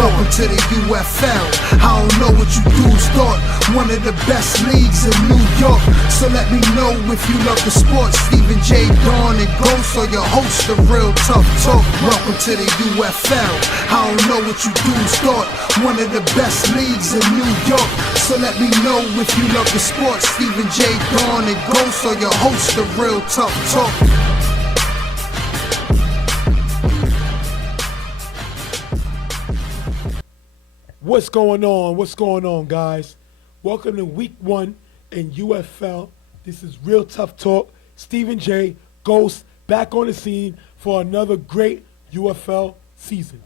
Welcome to the UFL. I don't know what you dudes thought. One of the best leagues in New York. So let me know if you love the sports. Stephen J. Dawn and Ghost are your hosts of Real Tough Talk. Welcome to the UFL. I don't know what you dudes thought. One of the best leagues in New York. So let me know if you love the sports. Stephen J. Dawn and Ghost are your hosts of Real Tough Talk. What's going on? What's going on, guys? Welcome to week 1 in UFL. This is Real Tough Talk. Stephen J. Ghost back on the scene for another great UFL season.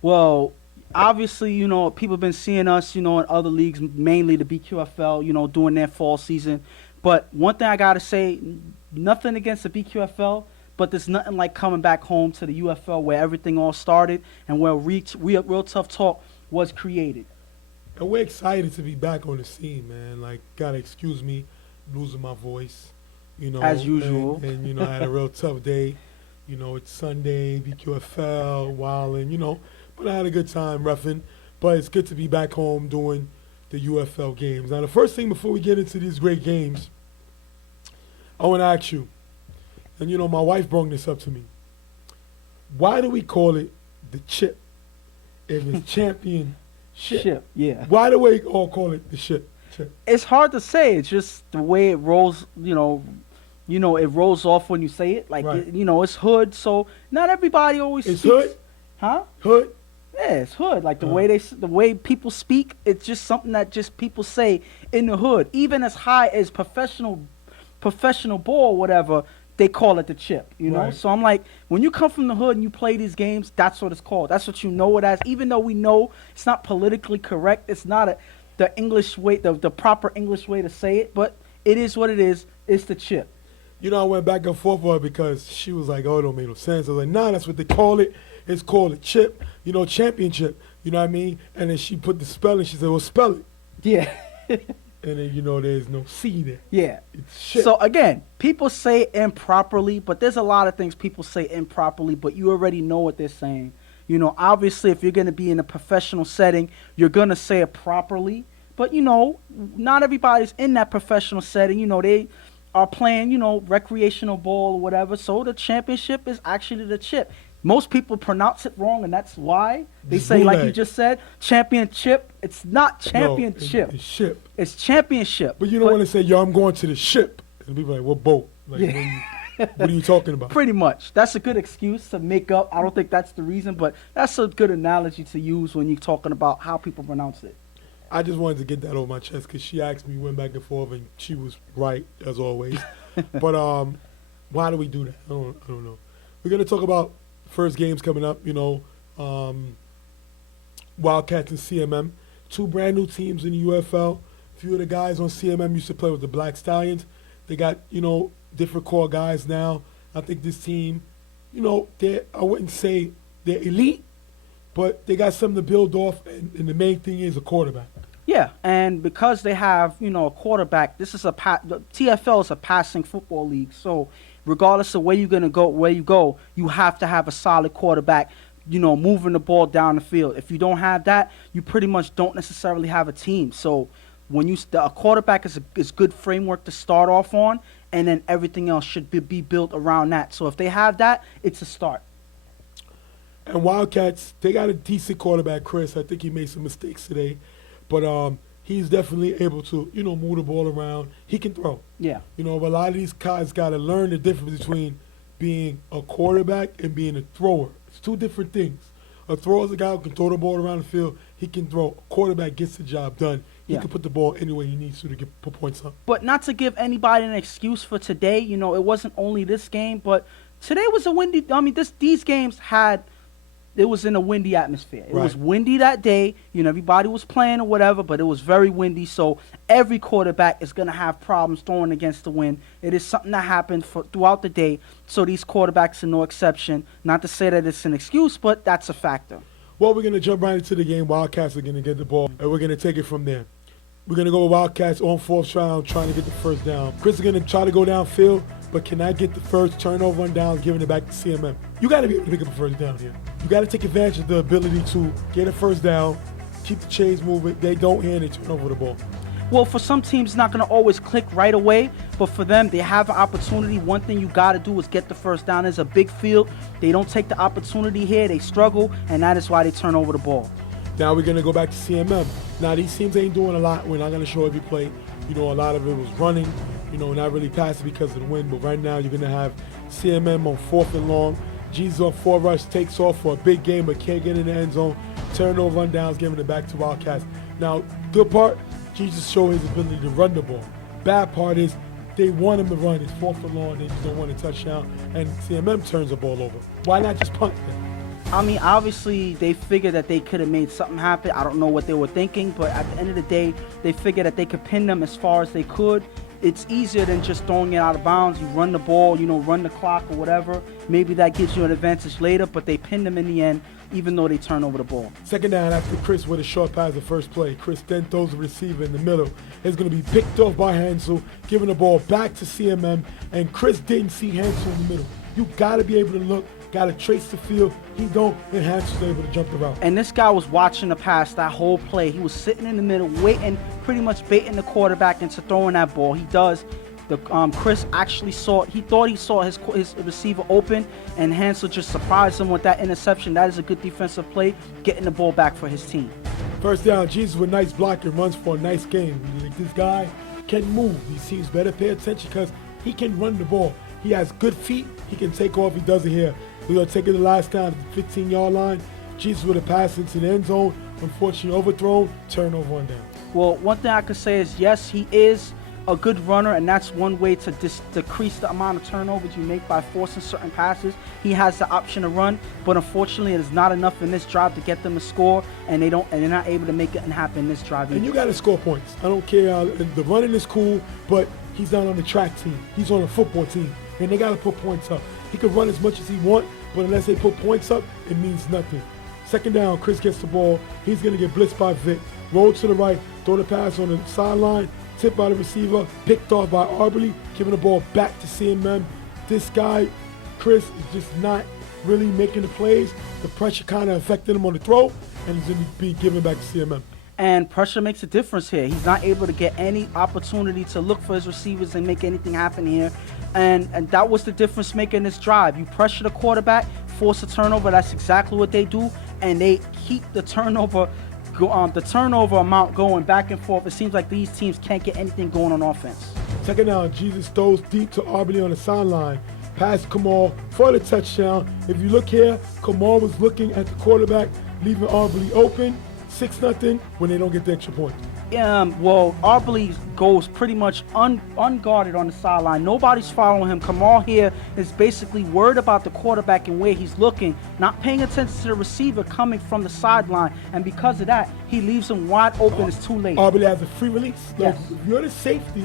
Well, obviously, people have been seeing us, in other leagues, mainly the BQFL, doing their fall season. But one thing I got to say, nothing against the BQFL, but there's nothing like coming back home to the UFL where everything all started and where Real Tough Talk was created. And we're excited to be back on the scene, man. Like, gotta excuse me losing my voice, As usual. And I had a real tough day. It's Sunday, BQFL, wilding, but I had a good time reffing. But it's good to be back home doing the UFL games. Now, the first thing before we get into these great games, I want to ask you, and my wife brought this up to me. Why do we call it the chip? If it's championship, yeah. Why do we all call it the chip? It's hard to say. It's just the way it rolls. It rolls off when you say it. Like right. It's hood. So not everybody always. It's speaks. hood, huh? Hood. Yeah, it's hood. Like the way people speak. It's just something that just people say in the hood. Even as high as professional ball, or whatever. They call it the chip, Right. So I'm like, when you come from the hood and you play these games, that's what it's called. That's what you know it as. Even though we know it's not politically correct, it's not the English way, the proper English way to say it, but it is what it is. It's the chip. I went back and forth with her because she was like, "Oh, it don't make no sense." I was like, "Nah, that's what they call it. It's called a chip. Championship. You know what I mean?" And then she put the spelling. She said, "Well, spell it." Yeah. And then there's no C there. Yeah. It's shit. So again, people say it improperly, but there's a lot of things people say improperly, but you already know what they're saying. Obviously, if you're going to be in a professional setting, you're going to say it properly. But, not everybody's in that professional setting. They are playing, recreational ball or whatever. So the championship is actually the chip. Most people pronounce it wrong, and that's why they say, like you just said, championship. It's not championship. No, it's ship. It's championship. But you don't want to say, "Yo, I'm going to the ship." And people are like, "What boat?" Like, yeah. what are you talking about? Pretty much. That's a good excuse to make up. I don't think that's the reason, but that's a good analogy to use when you're talking about how people pronounce it. I just wanted to get that off my chest because she asked me, went back and forth, and she was right, as always. But why do we do that? I don't know. We're going to talk about first games coming up, Wildcats and CMM. 2 brand new teams in the UFL. A few of the guys on CMM used to play with the Black Stallions. They got, different core guys now. I think this team, I wouldn't say they're elite, but they got something to build off, and the main thing is a quarterback. Yeah, and because they have, a quarterback, this is the TFL is a passing football league, so regardless of where you're going to go, you have to have a solid quarterback, moving the ball down the field. If you don't have that, you pretty much don't necessarily have a team. So when a quarterback is good framework to start off on, and then everything else should be built around that. So if they have that, it's a start. And Wildcats, they got a decent quarterback, Chris. I think he made some mistakes today, but he's definitely able to, move the ball around. He can throw. Yeah. But a lot of these guys got to learn the difference between being a quarterback and being a thrower. It's 2 different things. A thrower is a guy who can throw the ball around the field. He can throw. A quarterback gets the job done. He can put the ball anywhere he needs to put points up. But not to give anybody an excuse for today, it wasn't only this game, but today was a windy. These games it was in a windy atmosphere. It was windy that day. Everybody was playing or whatever, but it was very windy. So every quarterback is going to have problems throwing against the wind. It is something that happened throughout the day. So these quarterbacks are no exception. Not to say that it's an excuse, but that's a factor. Well, we're going to jump right into the game. Wildcats are going to get the ball, and we're going to take it from there. We're going to go with Wildcats on 4th round, trying to get the first down. Chris is going to try to go downfield, but can I get the first turnover on downs, giving it back to CMM? You got to be able to pick up a first down here. You got to take advantage of the ability to get a first down, keep the chains moving. They don't hand, they turn over the ball. Well, for some teams, it's not going to always click right away, but for them, they have an opportunity. One thing you got to do is get the first down. It's a big field. They don't take the opportunity here. They struggle, and that is why they turn over the ball. Now we're going to go back to CMM. Now, these teams ain't doing a lot. We're not going to show every play. You know, a lot of it was running, you know, not really passing because of the wind, but right now you're going to have CMM on 4th and long. Jesus on 4 rush, takes off for a big game, but can't get in the end zone. Turnover on downs, giving it back to Wildcats. Now, good part, Jesus showed his ability to run the ball. Bad part is they want him to run. It's 4th and long. They just don't want a touchdown. And CMM turns the ball over. Why not just punt then? I mean, obviously, they figured that they could have made something happen. I don't know what they were thinking, but at the end of the day, they figured that they could pin them as far as they could. It's easier than just throwing it out of bounds. You run the ball, you know, run the clock or whatever. Maybe that gives you an advantage later, but they pinned them in the end, even though they turn over the ball. Second down after Chris with a short pass the first play. Chris then throws the receiver in the middle. It's going to be picked off by Hansel, giving the ball back to CMM, and Chris didn't see Hansel in the middle. You got to be able to look, got to trace the field. He don't, and Hansel's able to jump the route. And this guy was watching the pass that whole play. He was sitting in the middle, waiting, pretty much baiting the quarterback into throwing that ball. He does. Chris actually saw it. He thought he saw his receiver open, and Hansel just surprised him with that interception. That is a good defensive play, getting the ball back for his team. First down, Jesus with nice blocking, runs for a nice game. This guy can move. He seems better pay attention because he can run the ball. He has good feet. He can take off. He does it here. We're going to take it the last time, 15-yard line. Jesus with a pass into the end zone. Unfortunately overthrown, turnover on down. Well, one thing I could say is, yes, he is a good runner, and that's one way to decrease the amount of turnovers you make by forcing certain passes. He has the option to run, but unfortunately, it is not enough in this drive to get them to score, and they're not able to make it happen in this drive. And you got to score points. I don't care. The running is cool, but he's not on the track team. He's on a football team, and they got to put points up. He can run as much as he wants, but unless they put points up, it means nothing. Second down, Chris gets the ball. He's going to get blitzed by Vic. Roll to the right, throw the pass on the sideline, tipped by the receiver, picked off by Arberly, giving the ball back to CMM. This guy, Chris, is just not really making the plays. The pressure kind of affected him on the throw, and he's going to be given back to CMM. And pressure makes a difference here. He's not able to get any opportunity to look for his receivers and make anything happen here. And that was the difference maker in this drive. You pressure the quarterback, force a turnover. That's exactly what they do. And they keep the turnover amount going back and forth. It seems like these teams can't get anything going on offense. Second down, Jesus throws deep to Arberly on the sideline. Pass Kamal for the touchdown. If you look here, Kamal was looking at the quarterback, leaving Arberly open. 6-0 when they don't get the extra point. Well, Arberly goes pretty much unguarded on the sideline. Nobody's following him. Kamal here is basically worried about the quarterback and where he's looking, not paying attention to the receiver coming from the sideline. And because of that, he leaves him wide open. It's too late. Arberly has a free release. Yes. If you're the safety,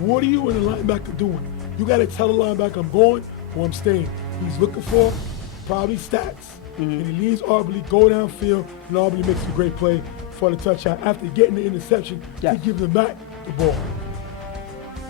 what are you and the linebacker doing? You got to tell the linebacker, I'm going or I'm staying. He's looking for probably stats. And he leaves Arberly, go downfield, and Arberly makes a great play for the touchdown. After getting the interception, he gives him back the ball.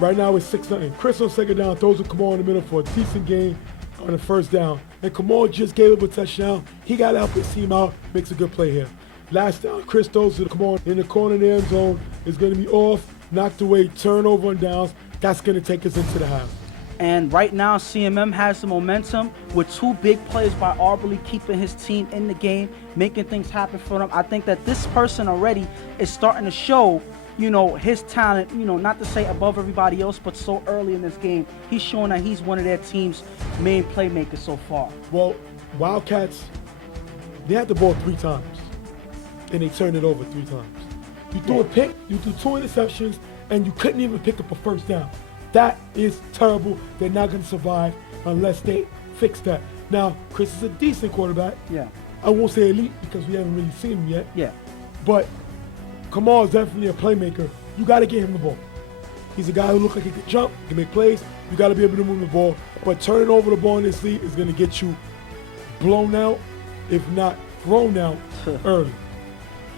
Right now it's 6-0. Chris on second down throws to Kamal in the middle for a decent game on the first down. And Kamal just gave up a touchdown. He got to help his team out, makes a good play here. Last down, Chris throws to Kamal in the corner of the end zone. It's going to be off, knocked away, turnover on downs. That's going to take us into the half. And right now, CMM has the momentum with 2 big plays by Arberly, keeping his team in the game, making things happen for them. I think that this person already is starting to show, you know, his talent, you know, not to say above everybody else, but so early in this game, he's showing that he's one of their team's main playmakers so far. Well, Wildcats, they had the ball 3 times, and they turned it over 3 times. You threw a pick, you threw 2 interceptions, and you couldn't even pick up a first down. That is terrible. They're not going to survive unless they fix that. Now, Chris is a decent quarterback. Yeah. I won't say elite because we haven't really seen him yet. Yeah. But Kamal is definitely a playmaker. You got to get him the ball. He's a guy who looks like he can jump, he can make plays. You got to be able to move the ball. But turning over the ball in this league is going to get you blown out, if not thrown out, early.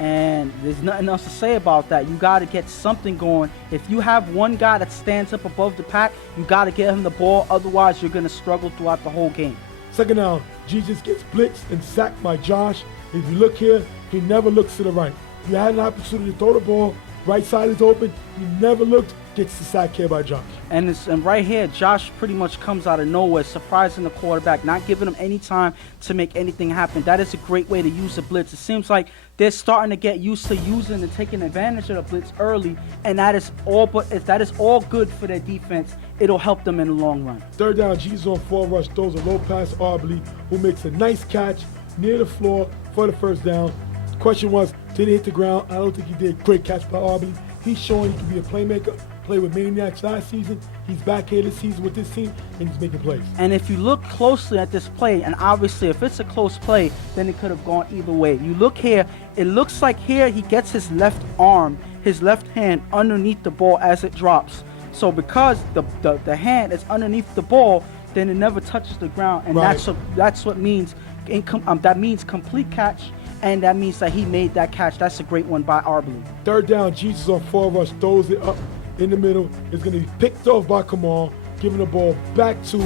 And there's nothing else to say about that. You got to get something going. If you have one guy that stands up above the pack, you got to get him the ball. Otherwise, you're going to struggle throughout the whole game. Second down, Jesus gets blitzed and sacked by Josh. If you look here, he never looks to the right. You had an opportunity to throw the ball. Right side is open. He never looked. Gets the sack here by Josh. And right here, Josh pretty much comes out of nowhere, surprising the quarterback, not giving him any time to make anything happen. That is a great way to use the blitz. It seems like they're starting to get used to using and taking advantage of the blitz early, and that is all. But if that is all good for their defense, it'll help them in the long run. Third down, Jesus on 4 rush, throws a low pass to Arbery, who makes a nice catch near the floor for the first down. The question was, did he hit the ground? I don't think he did. Great catch by Arbery. He's showing he can be a playmaker. Played with Maniacs last season. He's back here this season with this team, and he's making plays. And if you look closely at this play, and obviously if it's a close play, then it could have gone either way. You look here, it looks like here he gets his left arm, his left hand underneath the ball as it drops. So because the hand is underneath the ball, then it never touches the ground, and right. that's what means that means complete catch. And that means that he made that catch. That's a great one by Arbery. Third down, Jesus on 4 rush, throws it up in the middle. It's going to be picked off by Kamal, giving the ball back to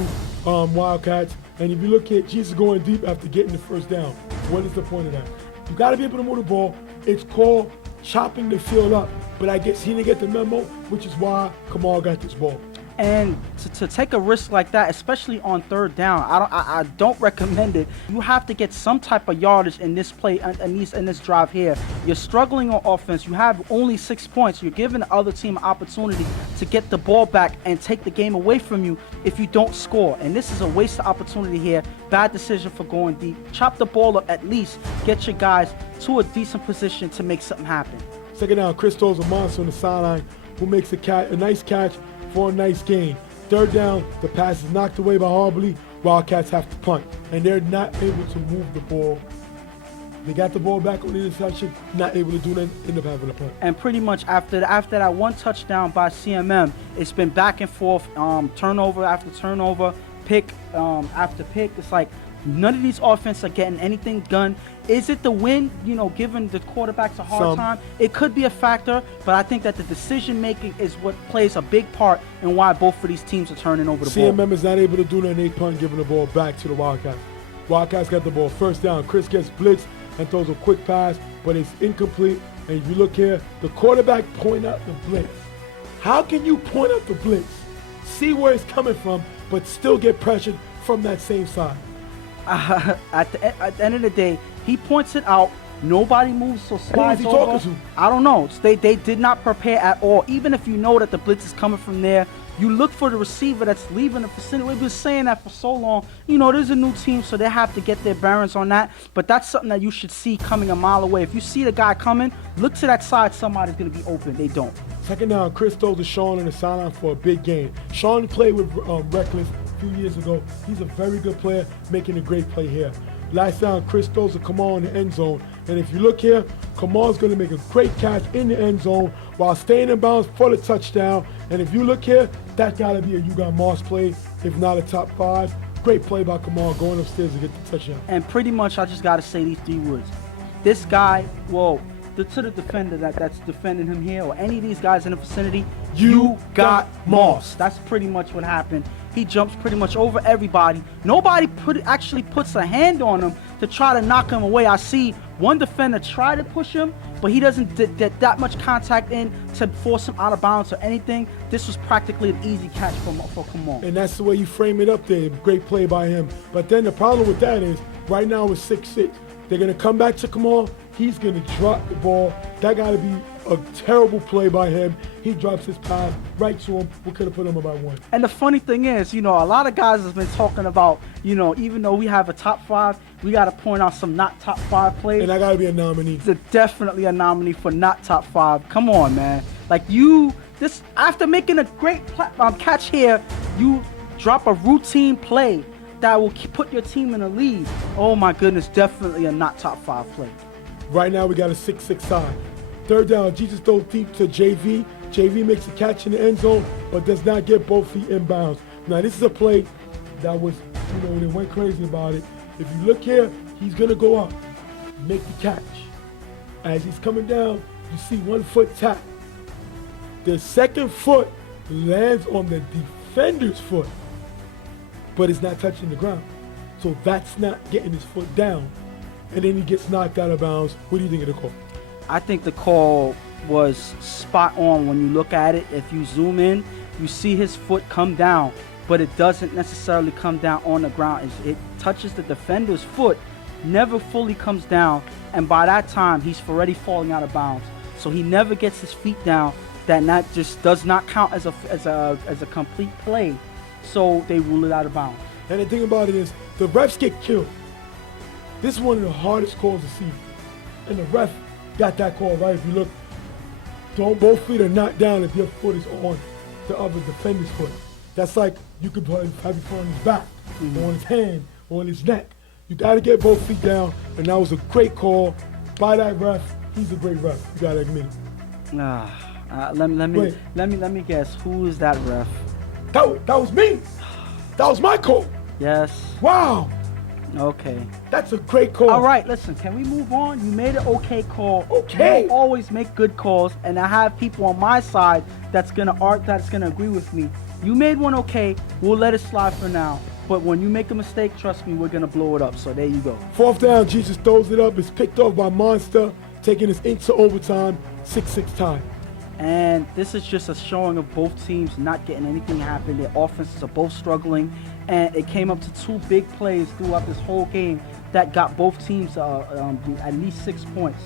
Wildcats. And if you look at Jesus going deep after getting the first down, what is the point of that? You got to be able to move the ball. It's called chopping the field up. But I guess he didn't get the memo, which is why Kamal got this ball. And to take a risk like that, especially on third down, I don't recommend it. You have to get some type of yardage in this play, in this drive here. You're struggling on offense. You have only 6 points. You're giving the other team an opportunity to get the ball back and take the game away from you if you don't score. And this is a wasted opportunity here. Bad decision for going deep. Chop the ball up at least. Get your guys to a decent position to make something happen. Second down, Chris throws a monster on the sideline who makes a nice catch for a nice gain. Third down, the pass is knocked away by Arbery. Wildcats have to punt, and they're not able to move the ball. They got the ball back on the interception, not able to do that, end up having a punt. And pretty much after that one touchdown by CMM, it's been back and forth, turnover after turnover, pick after pick. It's like none of these offenses are getting anything done. Is it the win, giving the quarterbacks a hard time? It could be a factor, but I think that the decision-making is what plays a big part in why both of these teams are turning over the ball. CMM is not able to do that, and they punt, giving the ball back to the Wildcats. Wildcats got the ball first down. Chris gets blitzed and throws a quick pass, but it's incomplete. And if you look here, the quarterback point out the blitz. How can you point out the blitz, see where it's coming from, but still get pressured from that same side? At the end of the day, he points it out. Nobody moves, so slides over. Who is he talking to? I don't know. They did not prepare at all. Even if you know that the blitz is coming from there, you look for the receiver that's leaving the vicinity. We've been saying that for so long. There's a new team, so they have to get their bearings on that. But that's something that you should see coming a mile away. If you see the guy coming, look to that side. Somebody's going to be open. They don't. Second down, Chris throws to Sean on the sideline for a big gain. Sean played with Reckless a few years ago. He's a very good player, making a great play here. Last down, Chris throws to Kamal in the end zone. And if you look here, Kamal's going to make a great catch in the end zone while staying in bounds for the touchdown. And if you look here, that's got to be a You Got Moss play, if not a top 5. Great play by Kamal going upstairs to get the touchdown. And pretty much I just got to say these 3 words. This guy, to the defender that's defending him here, or any of these guys in the vicinity, you got Moss. That's pretty much what happened. He jumps pretty much over everybody. Nobody actually puts a hand on him to try to knock him away. I see one defender try to push him, but he doesn't get that much contact in to force him out of bounds or anything. This was practically an easy catch for Kamal. And that's the way you frame it up there. Great play by him. But then the problem with that is, right now it's 6-6. They're going to come back to Kamal. He's going to drop the ball. That got to be a terrible play by him. He drops his pass right to him. We could have put him about 1. And the funny thing is, a lot of guys have been talking about, even though we have a top 5, we got to point out some not top 5 plays. And I got to be a nominee. It's definitely a nominee for not top 5. Come on, man. After making a great catch here, you drop a routine play that will put your team in a lead. Oh my goodness, definitely a not top 5 play. Right now we got a 6-6 side. Third down, Jesus throws deep to JV. JV makes a catch in the end zone, but does not get both feet in bounds. Now this is a play that was, they went crazy about it. If you look here, he's gonna go up, make the catch. As he's coming down, you see 1 foot tap. The second foot lands on the defender's foot, but it's not touching the ground. So that's not getting his foot down. And then he gets knocked out of bounds. What do you think of the call? I think the call was spot on when you look at it. If you zoom in, you see his foot come down, but it doesn't necessarily come down on the ground. It touches the defender's foot, never fully comes down, and by that time, he's already falling out of bounds. So he never gets his feet down. That just does not count as a complete play. So they rule it out of bounds. And the thing about it is, the refs get killed. This is one of the hardest calls to see. And the ref got that call right. If you look, both feet are not down if your foot is on the other defender's foot. That's like you could have your foot on his back, or on his hand, or on his neck. You got to get both feet down, and that was a great call by that ref. He's a great ref. You got to admit it. Let me guess. Who is that ref? That was me. That was my call. Yes. Wow. Okay. That's a great call. All right, listen, can we move on? You made an okay call. Okay. You always make good calls, and I have people on my side that's gonna agree with me. You made one okay. We'll let it slide for now. But when you make a mistake, trust me, we're gonna blow it up. So there you go. 4th down, Jesus throws it up. It's picked off by Monster, taking us into overtime, 6-6 tie. And this is just a showing of both teams not getting anything happen. Their offenses are both struggling, and it came up to 2 big plays throughout this whole game that got both teams at least 6 points.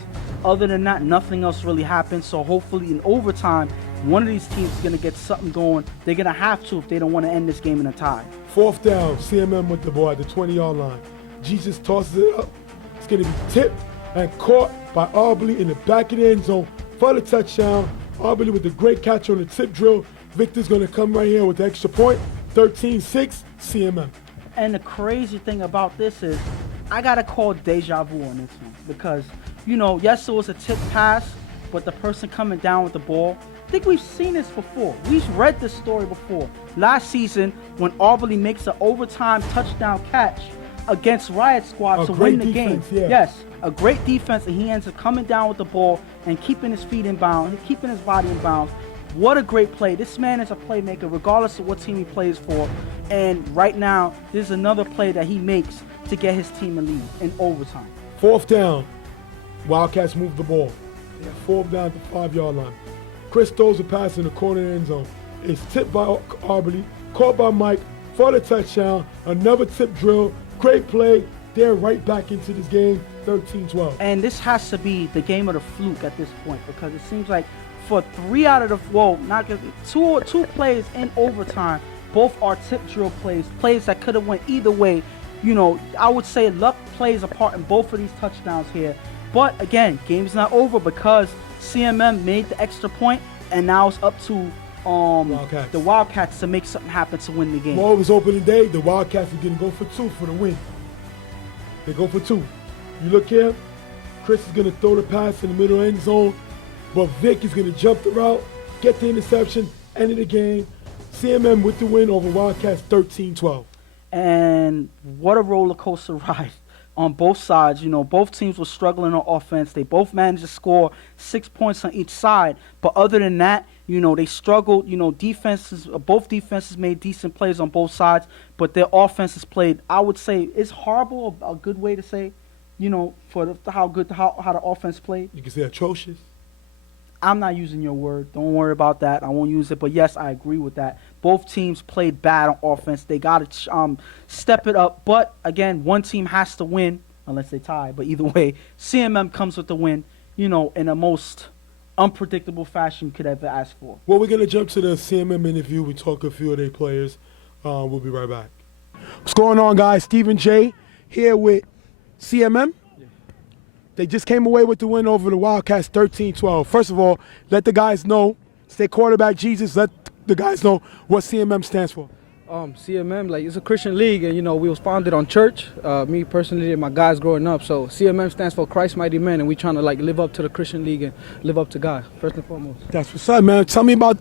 Other than that, nothing else really happened. So hopefully in overtime, one of these teams is going to get something going. They're going to have to if they don't want to end this game in a tie. 4th down, CMM with the ball at the 20-yard line. Jesus tosses it up. It's going to be tipped and caught by Aubrey in the back of the end zone for the touchdown. Aubrey with the great catch on the tip drill. Victor's going to come right here with the extra point. 13-6, CMM. And the crazy thing about this is I got to call deja vu on this one because, yes, it was a tip pass, but the person coming down with the ball, I think we've seen this before. We've read this story before. Last season, when Aubrey makes an overtime touchdown catch against Riot Squad to win the game. Yeah. Yes, a great defense, and he ends up coming down with the ball and keeping his feet in bounds, keeping his body in bounds. What a great play. This man is a playmaker regardless of what team he plays for. And right now, this is another play that he makes to get his team a lead in overtime. 4th down, Wildcats move the ball. They have 4th down at the 5-yard line. Chris throws a pass in the corner of the end zone. It's tipped by Aubrey, caught by Mike for the touchdown. Another tip drill. Great play. They're right back into this game, 13-12. And this has to be the game of the fluke at this point because it seems like for 3 out of the two plays in overtime, both are tip drill plays that could have went either way. I would say luck plays a part in both of these touchdowns here. But again, game's not over because CMM made the extra point, and now it's up to the Wildcats to make something happen to win the game. Tomorrow was opening day. The Wildcats are going to go for 2 for the win. They go for 2. You look here, Chris is going to throw the pass in the middle end zone, but Vic is going to jump the route, get the interception, end of the game. CMM with the win over Wildcats, 13-12. And what a roller coaster ride on both sides. Both teams were struggling on offense. They both managed to score 6 points on each side. But other than that, they struggled. Both defenses made decent plays on both sides, but their offenses played, I would say, is horrible a good way to say, for how the offense played? You can say atrocious. I'm not using your word. Don't worry about that. I won't use it. But yes, I agree with that. Both teams played bad on offense. They got to step it up. But again, one team has to win unless they tie. But either way, CMM comes with the win, in a most unpredictable fashion you could ever ask for. Well, we're going to jump to the CMM interview. We talk a few of their players. We'll be right back. What's going on, guys? Stephen J. here with CMM. They just came away with the win over the Wildcats, 13-12. First of all, let the guys know, say quarterback Jesus, let the guys know what CMM stands for. CMM, it's a Christian league, and, we was founded on church, me personally and my guys growing up. So CMM stands for Christ Mighty Men, and we trying to, live up to the Christian league and live up to God, first and foremost. That's what's up, man. Tell me about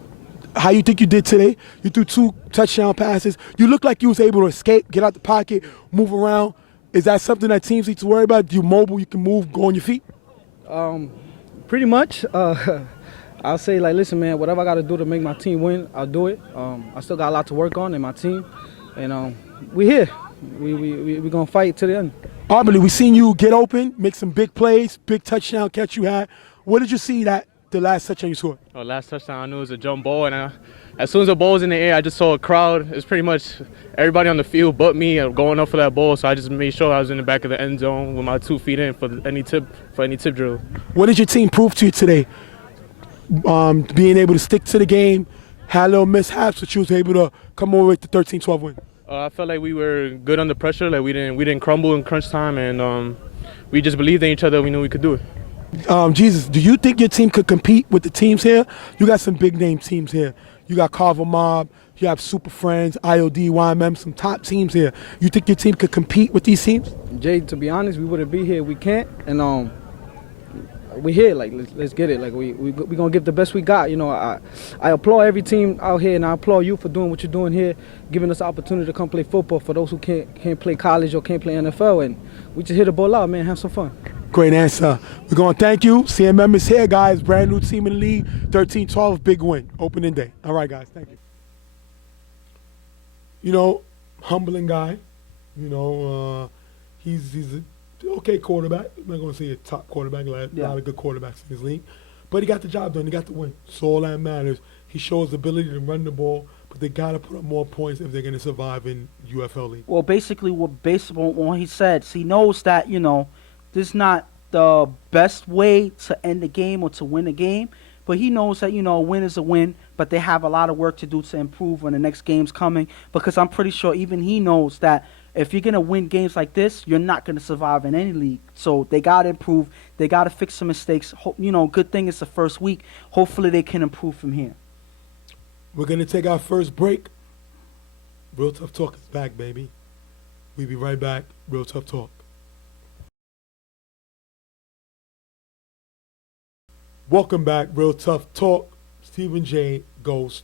how you think you did today. You threw 2 touchdown passes. You look like you was able to escape, get out the pocket, move around. Is that something that teams need to worry about? You're mobile, you can move, go on your feet? Pretty much. I'll say, like, listen, man, whatever I got to do to make my team win, I'll do it. I still got a lot to work on in my team. And we here. We going to fight to the end. Aubrey, we seen you get open, make some big plays, big touchdown catch you had. What did you see that the last touchdown you scored? Oh, last touchdown, I knew it was a jump ball, and as soon as the ball was in the air, I just saw a crowd. It's pretty much everybody on the field but me going up for that ball, so I just made sure I was in the back of the end zone with my 2 feet in for any tip drill. What did your team prove to you today? Being able to stick to the game, had a little mishaps, but you was able to come over with the 13-12 win. I felt like we were good under pressure, like we didn't crumble in crunch time, and we just believed in each other. We knew we could do it. Jesus, do you think your team could compete with the teams here? You got some big name teams here. You got Carver Mob, you have Super Friends, IOD, YMM, some top teams here. You think your team could compete with these teams? Jay, to be honest, we wouldn't be here. We can't. And we here. Like, let's get it. Like, we gonna give the best we got. You know, I applaud every team out here, and I applaud you for doing what you're doing here, giving us the opportunity to come play football for those who can't play college or can't play NFL. And we just hit the ball out, man. Have some fun. Great answer. We're going to thank you. CMM is here, guys. Brand new team in the league. 13-12, big win. Opening day. All right, guys. Thank you. You know, humbling guy. You know, he's an okay quarterback. I'm not going to say a top quarterback. A lot of good quarterbacks in this league. But he got the job done. He got the win. So all that matters. He shows the ability to run the ball, but they got to put up more points if they're going to survive in UFL league. Well, basically what he said, he knows that, you know, this is not the best way to end the game or to win the game, but he knows that, you know, a win is a win, but they have a lot of work to do to improve when the next game's coming, because I'm pretty sure even he knows that if you're going to win games like this, you're not going to survive in any league. So they got to improve. They got to fix some mistakes. You know, good thing it's the first week. Hopefully they can improve from here. We're going to take our first break. Real Tough Talk is back, baby. We'll be right back. Real Tough Talk. Welcome back, Real Tough Talk. Stephen J. Ghost.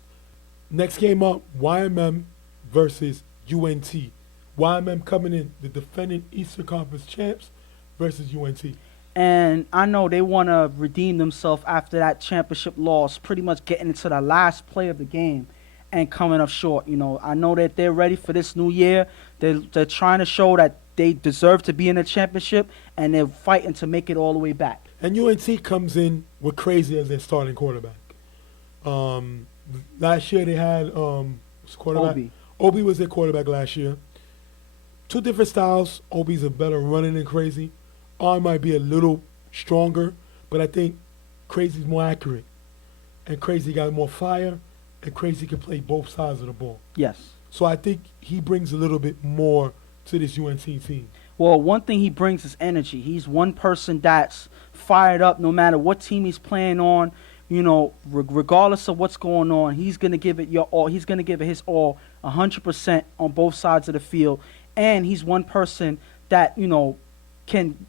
Next game up, YMM versus UNT. YMM coming in, the defending Eastern Conference champs versus UNT. And I know they want to redeem themselves after that championship loss, pretty much getting into the last play of the game and coming up short. You know, I know that they're ready for this new year. They're trying to show that they deserve to be in the championship, and they're fighting to make it all the way back. And UNT comes in with Crazy as their starting quarterback. Last year they had quarterback. Obi was their quarterback last year. 2 different styles. Obi's a better running than Crazy. Arm might be a little stronger, but I think Crazy's more accurate. And Crazy got more fire, and Crazy can play both sides of the ball. Yes. So I think he brings a little bit more to this UNT team. Well, one thing he brings is energy. He's one person that's fired up no matter what team he's playing on. You know, regardless of what's going on, he's going to give it your all. He's going to give it his all, 100% on both sides of the field. And he's one person that, you know, can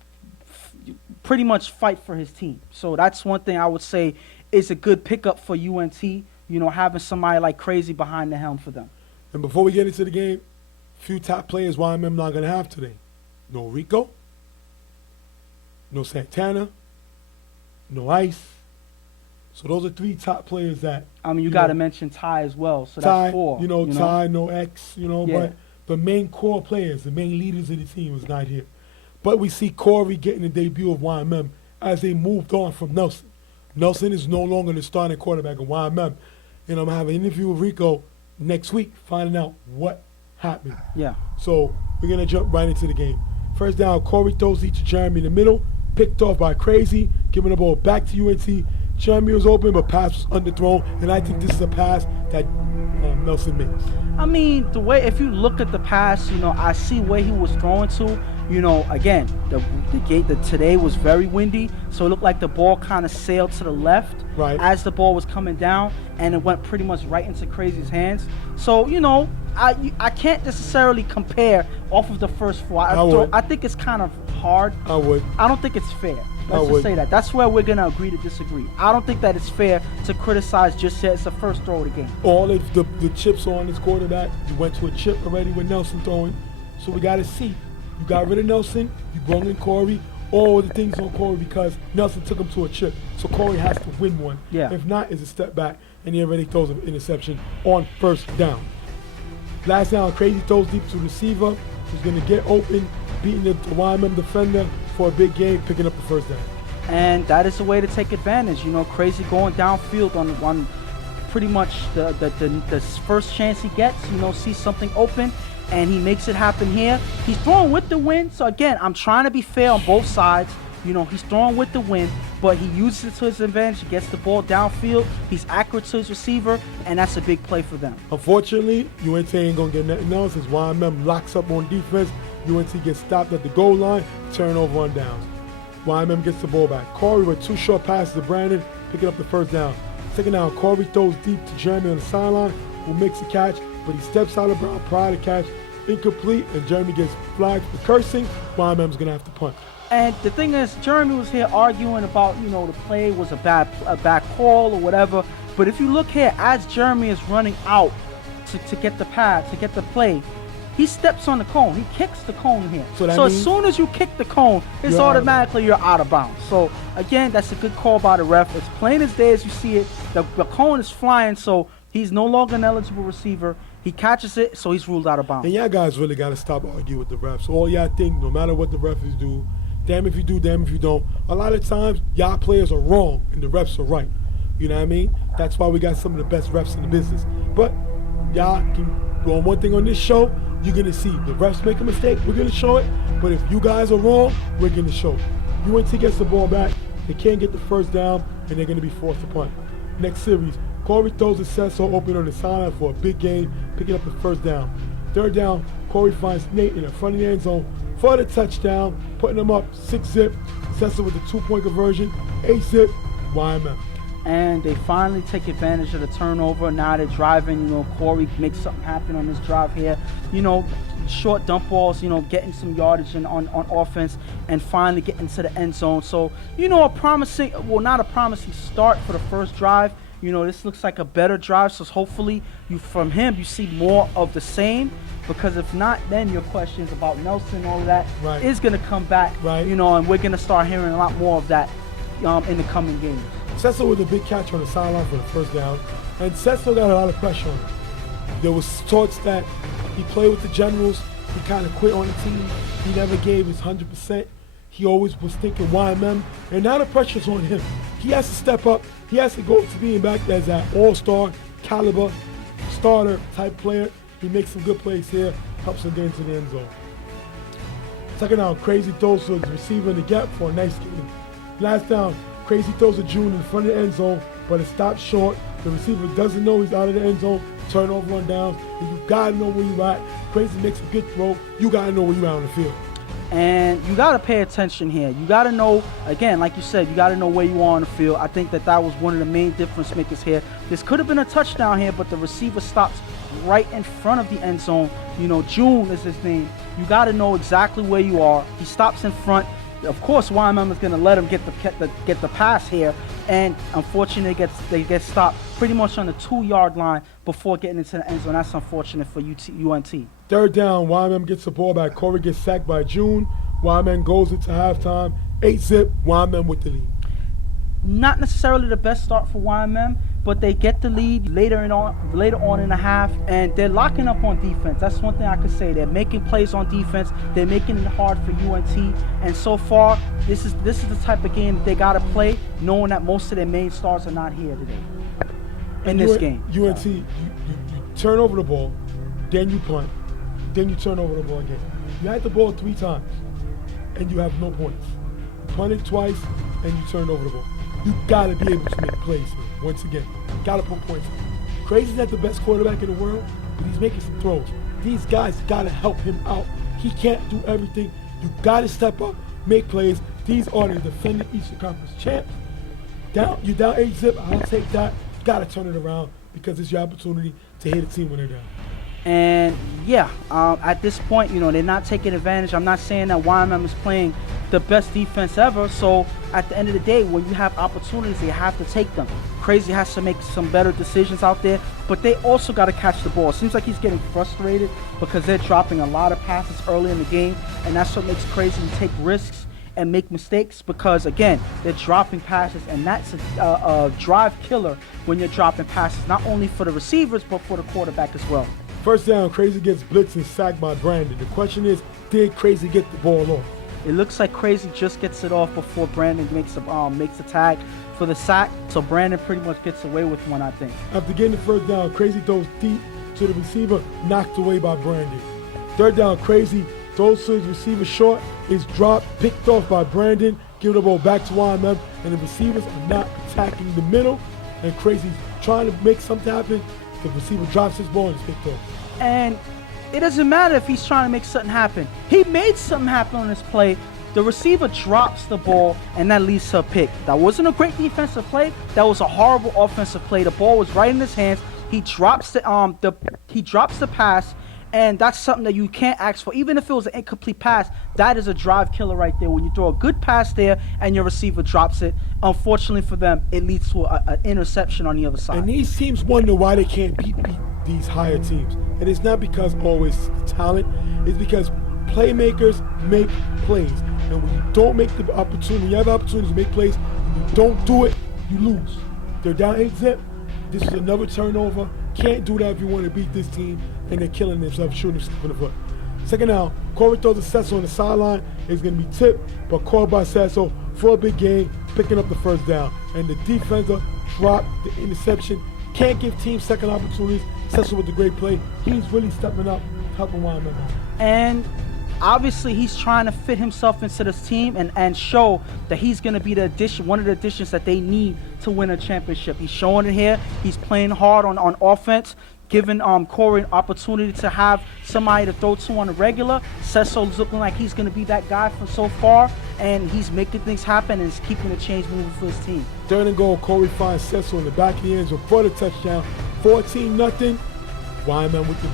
pretty much fight for his team. So that's one thing I would say is a good pickup for UNT, you know, having somebody like Crazy behind the helm for them. And before we get into the game, few top players YMM not going to have today. No Rico, no Santana, no Ice. So those are 3 top players that... I mean, you got to mention Ty as well, so Ty, that's 4. Ty, no X, Yeah. But the main core players, the main leaders of the team is not here. But we see Corey getting the debut of YMM as they moved on from Nelson. Nelson is no longer the starting quarterback of YMM. And I'm going to have an interview with Rico next week, finding out what happened. Yeah. So we're going to jump right into the game. First down, Corey throws it to Jeremy in the middle, picked off by Crazy, giving the ball back to UNT. Jeremy was open, but pass was underthrown, and I think this is a pass that Nelson makes. I mean, the way, if you look at the pass, you know, I see where he was throwing to. You know, again, today was very windy, so it looked like the ball kind of sailed to the left as the ball was coming down, and it went pretty much right into Crazy's hands. So, you know, I can't necessarily compare off of the first 4. I think it's kind of hard. I would. I don't think it's fair. Let's just say that. That's where we're going to agree to disagree. I don't think that it's fair to criticize just yet. It's the first throw of the game. All of the chips on this quarterback. You went to a chip already with Nelson throwing. So we got to see. You got rid of Nelson. You brought in Corey. all the things on Corey because Nelson took him to a chip. So Corey has to win one. Yeah. If not, it's a step back, and he already throws an interception on first down. Last down, Crazy throws deep to receiver, who's going to get open, beating the YMM defender for a big gain, picking up the first down. And that is a way to take advantage. You know, Crazy going downfield on pretty much the first chance he gets, you know, sees something open, and he makes it happen here. He's throwing with the wind. So again, I'm trying to be fair on both sides. You know, he's throwing with the wind, but he uses it to his advantage. He gets the ball downfield. He's accurate to his receiver, and that's a big play for them. Unfortunately, UNT ain't going to get nothing else as YMM locks up on defense. UNT gets stopped at the goal line, turnover on downs. YMM gets the ball back. Corey with 2 short passes to Brandon, picking up the first down. Second down, Corey throws deep to Jeremy on the sideline, who makes a catch, but he steps out of bounds prior to catch. Incomplete, and Jeremy gets flagged for cursing. YMM's going to have to punt. And the thing is, Jeremy was here arguing about, you know, the play was a bad call or whatever. But if you look here, as Jeremy is running out to get the pass, to get the play, he steps on the cone. He kicks the cone here. So as soon as you kick the cone, it's automatically you're out of bounds. So again, that's a good call by the ref. As plain as day as you see it, the cone is flying, so he's no longer an eligible receiver. He catches it, so he's ruled out of bounds. And y'all guys really got to stop arguing with the refs. All y'all think, no matter what the refs do, damn if you do, damn if you don't. A lot of times, y'all players are wrong and the refs are right. You know what I mean? That's why we got some of the best refs in the business. But y'all can go on one thing on this show, you're going to see the refs make a mistake, we're going to show it. But if you guys are wrong, we're going to show it. UNT gets the ball back, they can't get the first down, and they're going to be forced to punt. Next series, Corey throws the Cecil open on the sideline for a big gain, picking up the first down. Third down, Corey finds Nate in the front of the end zone for the touchdown, putting them up 6-zip. Cecil with the 2-point conversion, 8-zip, YMM. And they finally take advantage of the turnover. Now they're driving, you know, Corey makes something happen on this drive here. You know, short dump balls, you know, getting some yardage on offense and finally getting to the end zone. So, you know, not a promising start for the first drive. You know, this looks like a better drive, so hopefully from him you see more of the same, because if not, then your questions about Nelson and all of that is going to come back, you know, and we're going to start hearing a lot more of that in the coming games. Cecil with a big catch on the sideline for the first down, and Cecil got a lot of pressure on him. There was talks that he played with the Generals, he kind of quit on the team, he never gave his 100%. He always was thinking YMM, and now the pressure's on him. He has to step up. He has to go to being back as an all-star caliber starter type player. He makes some good plays here, helps him get into the end zone. Second down, Crazy throws to the receiver in the gap for a nice game. Last down, Crazy throws to June in front of the end zone, but it stops short. The receiver doesn't know he's out of the end zone. Turnover on downs. You gotta know where you at. Crazy makes a good throw. You gotta know where you at on the field. And you got to pay attention here. You got to know, again, like you said, you got to know where you are on the field. I think that was one of the main difference makers here. This could have been a touchdown here, but the receiver stops right in front of the end zone. You know, June is his name. You got to know exactly where you are. He stops in front. Of course, YMM is going to let him get the pass here, and unfortunately, they get stopped pretty much on the 2-yard line before getting into the end zone. That's unfortunate for UNT. Third down, YMM gets the ball back. Corey gets sacked by June. YMM goes into halftime. 8-zip, YMM with the lead. Not necessarily the best start for YMM, but they get the lead later on in the half, and they're locking up on defense. That's one thing I could say. They're making plays on defense. They're making it hard for UNT, and so far, this is the type of game that they got to play, knowing that most of their main stars are not here today in this game. UNT, you turn over the ball, then you punt, then you turn over the ball again. You had the ball 3 times, and you have no points. You punted twice, and you turned over the ball. You gotta be able to make plays here. Once again, gotta put points in. Crazy's not the best quarterback in the world, but he's making some throws. These guys gotta help him out. He can't do everything. You gotta step up, make plays. These are the defending Eastern Conference champs. You down 8-zip, I'll take that. You gotta turn it around because it's your opportunity to hit a team when they're down. And yeah, at this point, you know, they're not taking advantage. I'm not saying that YMM is playing the best defense ever. So at the end of the day, when you have opportunities, you have to take them. Crazy has to make some better decisions out there, but they also got to catch the ball. It seems like he's getting frustrated because they're dropping a lot of passes early in the game, and that's what makes Crazy take risks and make mistakes because, again, they're dropping passes, and that's a drive killer when you're dropping passes, not only for the receivers but for the quarterback as well. First down, Crazy gets blitzed and sacked by Brandon. The question is, did Crazy get the ball off? It looks like Crazy just gets it off before Brandon makes a tag for the sack, so Brandon pretty much gets away with one, I think. After getting the first down, Crazy throws deep to the receiver, knocked away by Brandon. Third down, Crazy throws to his receiver short, is dropped, picked off by Brandon, giving the ball back to YMM, and the receivers are not attacking the middle, and Crazy's trying to make something happen. The receiver drops his ball and is picked off. And it doesn't matter if he's trying to make something happen. He made something happen on this play. The receiver drops the ball, and that leads to a pick. That wasn't a great defensive play. That was a horrible offensive play. The ball was right in his hands. He drops the pass, and that's something that you can't ask for. Even if it was an incomplete pass, that is a drive killer right there. When you throw a good pass there and your receiver drops it, unfortunately for them, it leads to an interception on the other side. And these teams wonder why they can't beat these higher teams. And it's not because always talent. It's because playmakers make plays. And when you don't make the opportunity, when you have opportunities to make plays, and you don't do it, you lose. They're down 8-zip. This is another turnover. Can't do that if you want to beat this team. And they're killing themselves, shooting themselves in the foot. Second down, Corey throws a Cecil on the sideline. It's going to be tipped, but called by Cecil for a big gain, picking up the first down. And the defender dropped the interception. Can't give teams second opportunities. Cecil with the great play. He's really stepping up, helping Wyoming. And obviously he's trying to fit himself into this team and show that he's going to be one of the additions that they need to win a championship. He's showing it here. He's playing hard on offense, giving Corey an opportunity to have somebody to throw to on a regular. Cecil's looking like he's going to be that guy from so far, and he's making things happen and is keeping the chains moving for his team. Third and goal, Corey finds Cecil in the back of the end zone for the touchdown. 14-0. Wyman with the...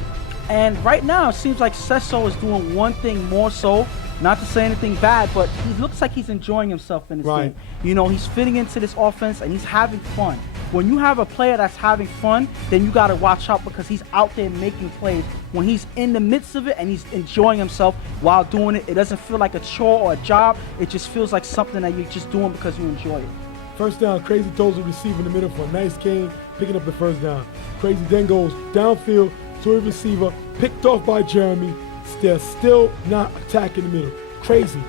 And right now, it seems like Cecil is doing one thing more so, not to say anything bad, but he looks like he's enjoying himself in this game. You know, he's fitting into this offense and he's having fun. When you have a player that's having fun, then you got to watch out because he's out there making plays. When he's in the midst of it and he's enjoying himself while doing it, it doesn't feel like a chore or a job. It just feels like something that you're just doing because you enjoy it. First down, Crazy throws the receiver in the middle for a nice gain, picking up the first down. Crazy then goes downfield to a receiver, picked off by Jeremy. They're still not attacking the middle. Crazy.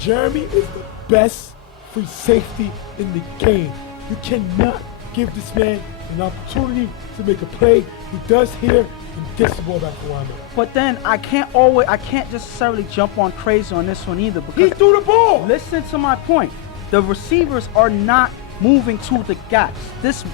Jeremy is the best free safety in the game. You cannot give this man an opportunity to make a play. He does here and gets the ball back to Wyman. But then I can't necessarily jump on Crazy on this one either because He threw the ball. Listen to my point. The receivers are not moving to the gaps.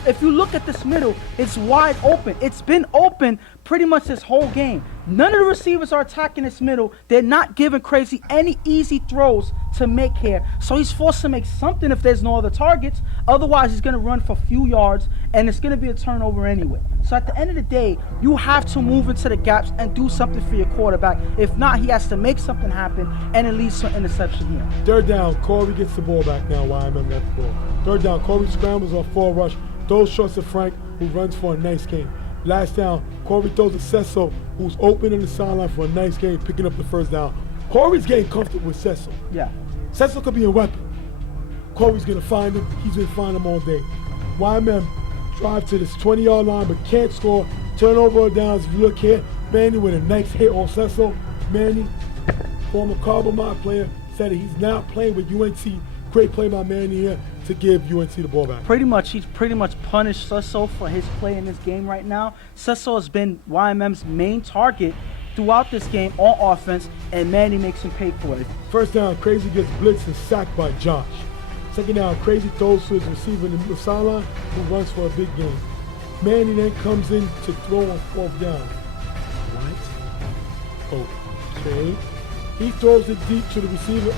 If you look at this middle, it's wide open. It's been open pretty much this whole game. None of the receivers are attacking this middle. They're not giving Crazy any easy throws to make here. So he's forced to make something if there's no other targets. Otherwise, he's going to run for a few yards, and it's going to be a turnover anyway. So at the end of the day, you have to move into the gaps and do something for your quarterback. If not, he has to make something happen, and it leads to an interception here. Third down, Corey gets the ball back now. Wyman got the ball. Third down, Corey scrambles on full rush, throws shorts to Frank, who runs for a nice gain. Last down, Corey throws to Cecil, who's open on the sideline for a nice gain, picking up the first down. Corey's getting comfortable with Cecil. Yeah. Cecil could be a weapon. Corey's going to find him. He's been finding him all day. YMM drive to this 20-yard line but can't score. Turnover or downs. If you look here, Manny with a nice hit on Cecil. Manny, former Carbomod player, said that he's now playing with UNC. Great play by Manny here to give UNC the ball back. He's pretty much punished Cecil for his play in this game right now. Cecil has been YMM's main target throughout this game on offense, and Manny makes him pay for it. First down, Crazy gets blitzed and sacked by Josh. Second down, Crazy throws to his receiver in the sideline, who runs for a big gain. Manny then comes in to throw on fourth down. What? Okay. He throws it deep to the receiver.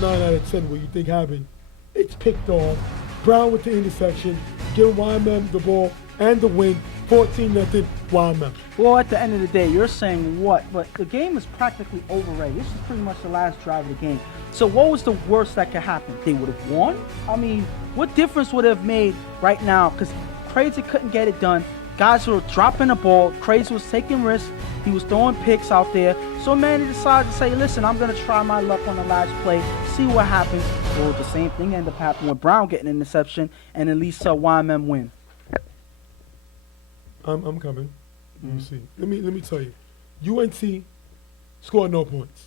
9 out of 10, what you think happened? It's picked off. Brown with the interception. Give YMM the ball and the win. 14-0 YMM. Well, at the end of the day, you're saying what? But the game is practically over already. This is pretty much the last drive of the game. So what was the worst that could happen? They would have won? I mean, what difference would it have made right now? Because Crazy couldn't get it done. Guys were dropping the ball. Crazy was taking risks. He was throwing picks out there. So Manny decided to say, listen, I'm going to try my luck on the last play, see what happens. Well, the same thing ended up happening with Brown getting an interception and at least YMM win. I'm coming. Let me see. Let me tell you. UNT scored no points.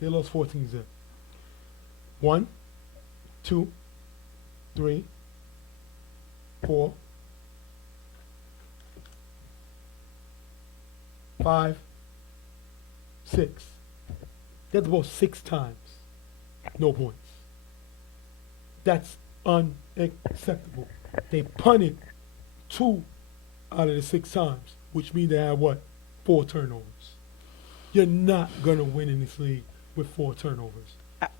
They lost 14-0. 1, 2, 3, 4, 5, 6. They had the ball 6 times. No points. That's unacceptable. They punted 2 out of the 6 times, which means they had what? 4 turnovers. You're not going to win in this league with 4 turnovers.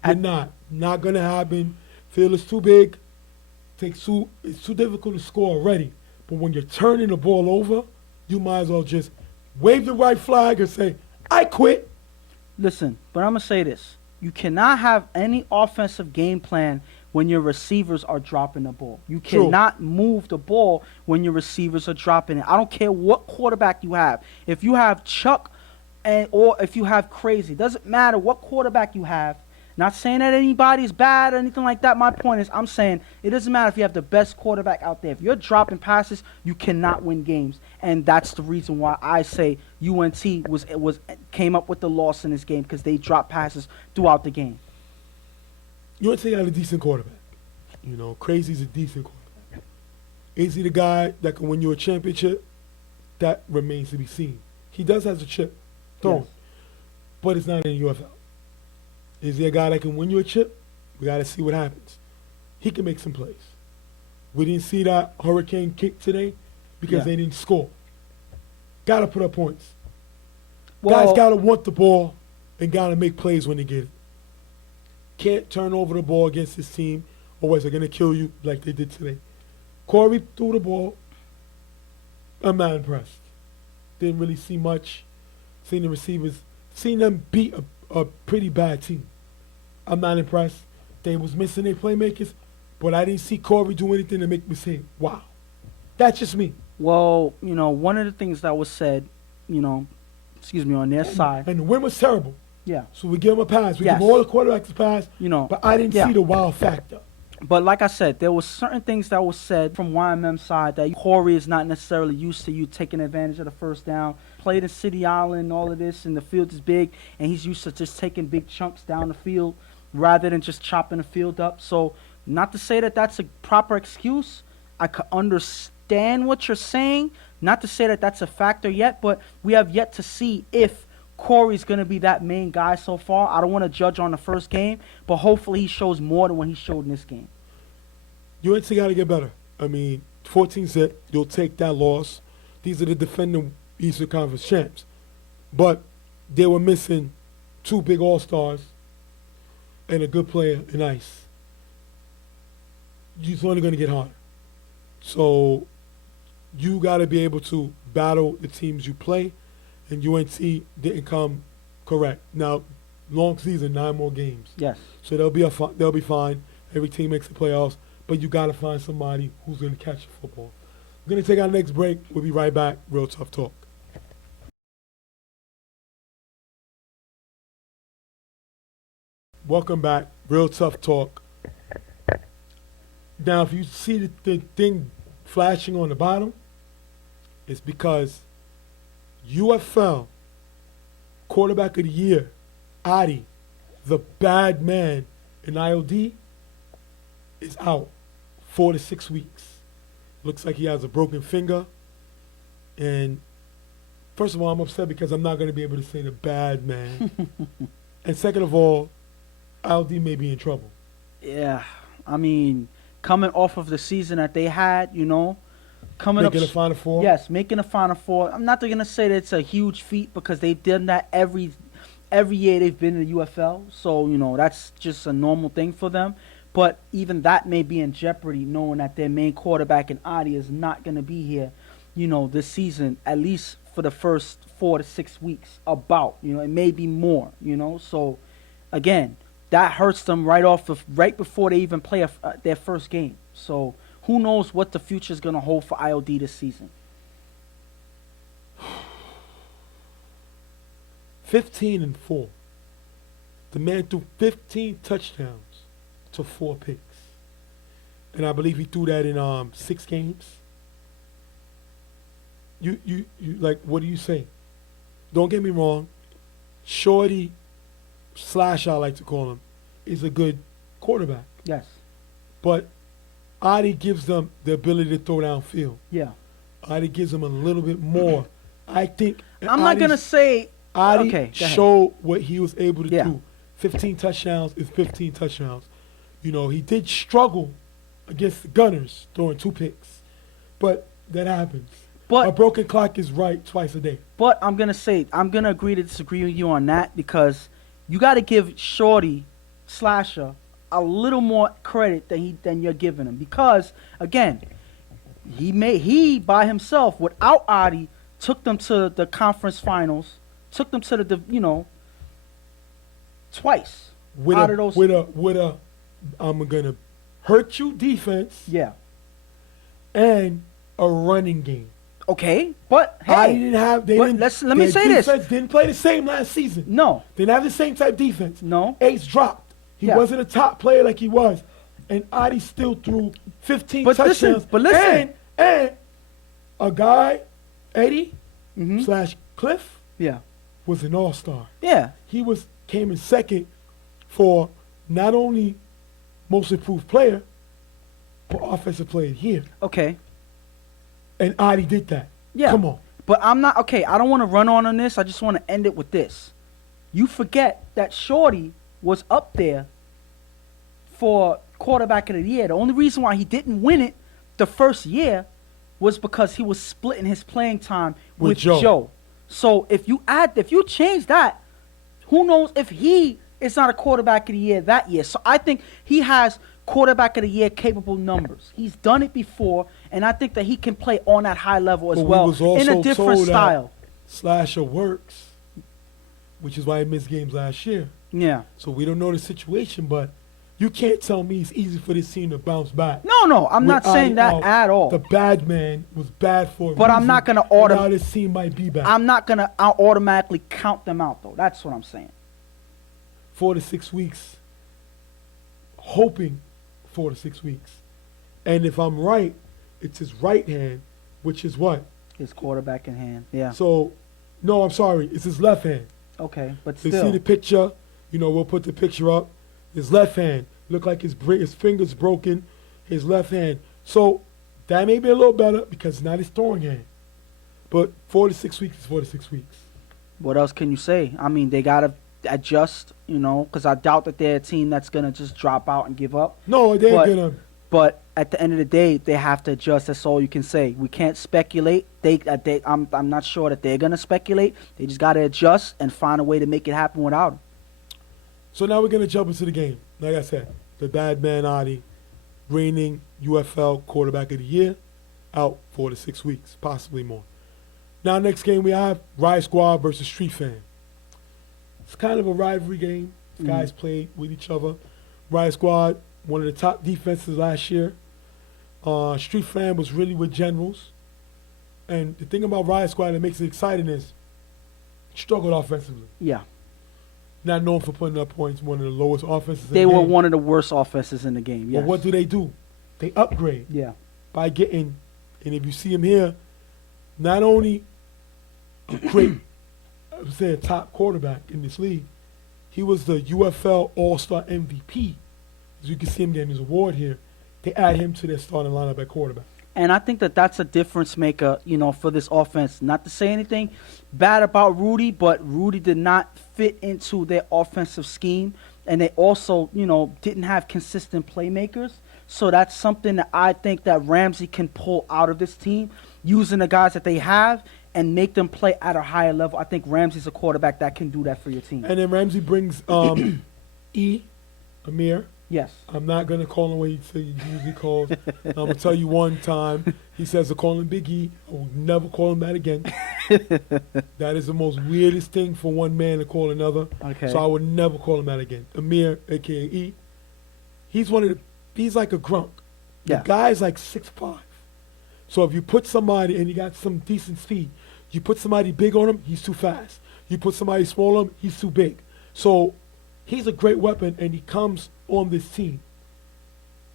You're not. Not going to happen. Field is too big. It's too difficult to score already. But when you're turning the ball over, you might as well just wave the right flag and say, I quit. Listen, but I'm going to say this. You cannot have any offensive game plan when your receivers are dropping the ball. You cannot move the ball when your receivers are dropping it. I don't care what quarterback you have. If you have Chuck or if you have Crazy, doesn't matter what quarterback you have. Not saying that anybody's bad or anything like that. My point is, I'm saying it doesn't matter if you have the best quarterback out there. If you're dropping passes, you cannot win games. And that's the reason why I say UNT came up with the loss in this game, because they dropped passes throughout the game. UNT got a decent quarterback. You know, Crazy's a decent quarterback. Is he the guy that can win you a championship? That remains to be seen. He does have a chip thrown, yes, but it's not in the UFL. Is he a guy that can win you a chip? We got to see what happens. He can make some plays. We didn't see that hurricane kick today because they didn't score. Got to put up points. Well, guys got to want the ball and got to make plays when they get it. Can't turn over the ball against this team, or they're going to kill you like they did today. Corey threw the ball. I'm not impressed. Didn't really see much. Seen the receivers. Seen them beat a pretty bad team. I'm not impressed. They was missing their playmakers, but I didn't see Corey do anything to make me say, wow. That's just me. Well, you know, one of the things that was said, you know, on their side. And the win was terrible. Yeah. So we give them a pass. We give all the quarterbacks a pass. You know. But I didn't see the wow factor. But like I said, there was certain things that was said from YMM's side that Corey is not necessarily used to you taking advantage of the first down. Played in City Island, all of this, and the field is big, and he's used to just taking big chunks down the field rather than just chopping the field up. So not to say that that's a proper excuse. I could understand what you're saying. Not to say that that's a factor yet, but we have yet to see if Corey's going to be that main guy so far. I don't want to judge on the first game, but hopefully he shows more than what he showed in this game. UNC got to get better. I mean, 14-0, you'll take that loss. These are the defending Eastern Conference champs. But they were missing 2 big all-stars and a good player in Ice. It's only going to get harder. So you got to be able to battle the teams you play, and UNC didn't come correct. Now, long season, 9 more games. Yes. So they'll be fine. Every team makes the playoffs. But you got to find somebody who's going to catch the football. We're going to take our next break. We'll be right back. Real Tough Talk. Welcome back. Real Tough Talk. Now, if you see the thing flashing on the bottom, it's because UFL Quarterback of the Year, Adi, the bad man in IOD, is out 4 to 6 weeks. Looks like he has a broken finger. And first of all, I'm upset because I'm not going to be able to say the bad man. And second of all, ILD may be in trouble. Yeah. I mean, coming off of the season that they had, you know, making a Final Four? Yes, making a Final Four. I'm not going to say that it's a huge feat because they've done that every year they've been in the UFL. So, you know, that's just a normal thing for them. But even that may be in jeopardy, knowing that their main quarterback in Adi is not going to be here, you know, this season, at least for the first 4 to 6 weeks. It may be more, you know. So, again, that hurts them right before they even play their first game. So, who knows what the future is going to hold for IOD this season. 15-4. The man threw 15 touchdowns to 4 picks. And I believe he threw that in 6 games. You like, what do you say? Don't get me wrong. Shorty / I like to call him, is a good quarterback. Yes. But Adi gives them the ability to throw downfield. Yeah. Adi gives them a little bit more. I think I'm not going to say. Adi Okay, go ahead. showed what he was able to Yeah. do. 15 touchdowns is 15 touchdowns. You know, he did struggle against the Gunners throwing 2 picks. But that happens. But A broken clock is right twice a day. But I'm gonna agree to disagree with you on that, because you got to give Shorty Slasher a little more credit than you're giving him, because again, he by himself without Adi took them to the conference finals, took them to the twice With out a, of those. with a I'm gonna hurt you defense Yeah. and a running game. Okay, but I hey, didn't have. They but didn't, let me their say this. defense didn't play the same last season. No, They didn't have the same type defense. no. Ace dropped. He Yeah. wasn't a top player like he was, and Adi still threw 15 But listen, touchdowns. And a guy, Eddie Mhm. / Cliff, Yeah. was an all-star. Yeah. He came in second for not only most improved player, but offensive player of the year. Okay. And Adi did that. Yeah. Come on. But I'm not okay. I don't want to run on this. I just want to end it with this. You forget that Shorty was up there for quarterback of the year. The only reason why he didn't win it the first year was because he was splitting his playing time with Joe. So if you change that, who knows if he is not a quarterback of the year that year. So I think he has quarterback of the year capable numbers. He's done it before, and I think that he can play on that high level as But we well was also in a different told that style. Slasher works, which is why he missed games last year. Yeah. So we don't know the situation, but you can't tell me it's easy for this team to bounce back. No, I'm not With saying Adi that out, at all. The bad man was bad for a But I'm reason, not gonna and now this team might be back. I'm not gonna automatically count them out though. That's what I'm saying. 4 to 6 weeks, hoping 4 to 6 weeks. And if I'm right, it's his right hand, which is what? His quarterback in hand. Yeah. So, no, I'm sorry, it's his left hand. Okay, but You see still. the picture, we'll put the picture up. His left hand, look like his finger's broken, his left hand. So that may be a little better because it's not his throwing hand. But 4 to 6 weeks is 4 to 6 weeks. What else can you say? I mean, they gotta adjust, because I doubt that they're a team that's gonna just drop out and give up. No, they're But- gonna. But at the end of the day, they have to adjust. That's all you can say. We can't speculate. I'm not sure that they're gonna speculate. They just gotta adjust and find a way to make it happen without him. So now we're gonna jump into the game. Like I said, the bad man Adi, reigning UFL quarterback of the year, out 4 to 6 weeks, possibly more. Now next game we have Riot Squad versus Street Fan. It's kind of a rivalry game. Guys played with each other. Riot Squad, one of the top defenses last year. Street Fan was really with Generals. And the thing about Riot Squad that makes it exciting is struggled offensively. Yeah. Not known for putting up points, one of the lowest offenses They in the were game. one of the worst offenses in the game. Yes. But what do? They upgrade Yeah. by getting, and if you see him here, not only a great, I would say a top quarterback in this league, he was the UFL All-Star MVP. As you can see him getting his award here. They add him to their starting lineup at quarterback. And I think that that's a difference maker, for this offense. Not to say anything bad about Rudy, but Rudy did not fit into their offensive scheme. And they also, didn't have consistent playmakers. So that's something that I think that Ramsey can pull out of this team, using the guys that they have and make them play at a higher level. I think Ramsey's a quarterback that can do that for your team. And then Ramsey brings Amir. Yes. I'm not going to call him what he usually calls. I'm going to tell you one time. He says to call him Big E. I will never call him that again. That is the most weirdest thing for one man to call another. Okay. So I would never call him that again. Amir, a.k.a. E. He's like a grunk. Yeah. The guy's like 6'5". So if you put somebody, and he got some decent speed, you put somebody big on him, he's too fast. You put somebody small on him, he's too big. So he's a great weapon, and he comes on this team.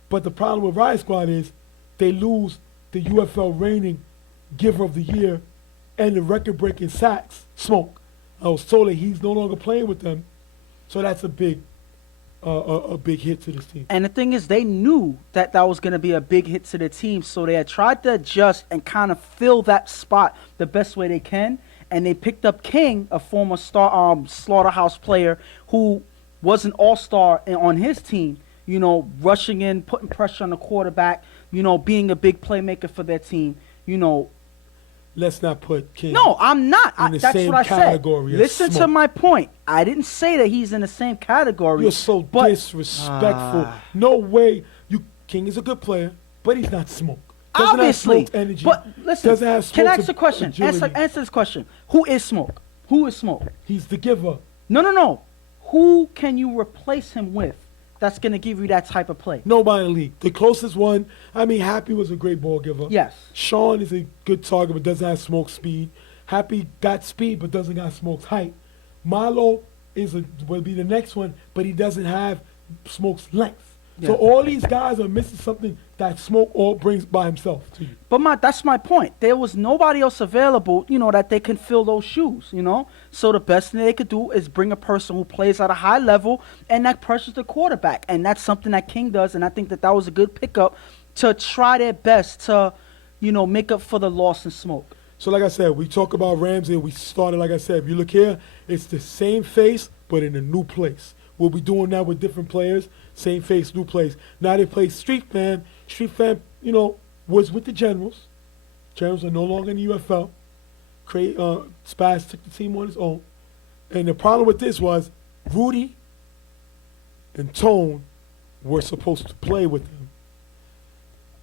But the problem with Riot Squad is they lose the UFL reigning giver of the year and the record-breaking sacks, Smoke. I was told that he's no longer playing with them, so that's a big hit to this team. And the thing is, they knew that was going to be a big hit to the team, so they had tried to adjust and kind of fill that spot the best way they can. And they picked up King, a former Slaughterhouse player who was an all-star on his team, you know, rushing in, putting pressure on the quarterback, you know, being a big playmaker for their team, you know. Let's not put King. No, I'm not. In the That's same what I said. category as Listen to Smoke. my point. I didn't say that he's in the same category. You're so disrespectful. No way. King is a good player, but he's not Smoke. Doesn't Obviously. have Smoke's energy. But listen, Doesn't have can I Smoke's ask a question? agility. Answer this question. Who is Smoke? Who is Smoke? He's the giver. No. Who can you replace him with that's going to give you that type of play? Nobody in the league. The closest one, I mean, Happy was a great ball giver. Yes. Sean is a good target, but doesn't have Smoke's speed. Happy got speed, but doesn't got Smoke's height. Milo will be the next one, but he doesn't have Smoke's length. So Yeah. all these guys are missing something that Smoke all brings by himself to you. But that's my point. There was nobody else available, you know, that they can fill those shoes, you know? So the best thing they could do is bring a person who plays at a high level and that pressures the quarterback. And that's something that King does, and I think that was a good pickup to try their best to, you know, make up for the loss in Smoke. So like I said, we talk about Ramsey. We started, like I said, if you look here, it's the same face, but in a new place. We'll be doing that with different players. Same face, new place. Now they play Street Fam. Street Fam, you know, was with the Generals. Generals are no longer in the UFL. Spaz took the team on his own. And the problem with this was Rudy and Tone were supposed to play with him.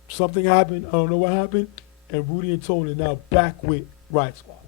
Something happened. I don't know what happened. And Rudy and Tone are now back with Riot Squad.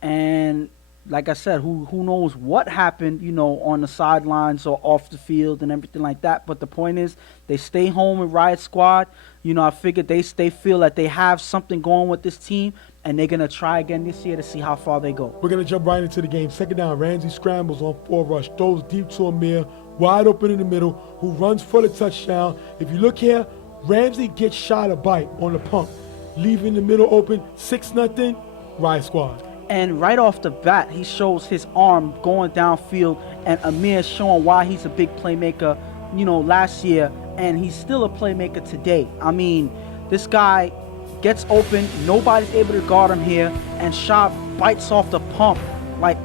And like I said, who knows what happened, you know, on the sidelines or off the field and everything like that. But the point is, they stay home with Riot Squad. You know, I figured they feel that they have something going with this team, and they're going to try again this year to see how far they go. We're going to jump right into the game. Second down, Ramsey scrambles on 4 rush, throws deep to Amir, wide open in the middle, who runs for the touchdown. If you look here, Ramsey gets shot a bite on the pump, leaving the middle open, 6-0, Riot Squad. And right off the bat, he shows his arm going downfield, and Amir showing why he's a big playmaker, you know, last year, and he's still a playmaker today. I mean, this guy gets open, nobody's able to guard him here, and Shot bites off the pump. Like,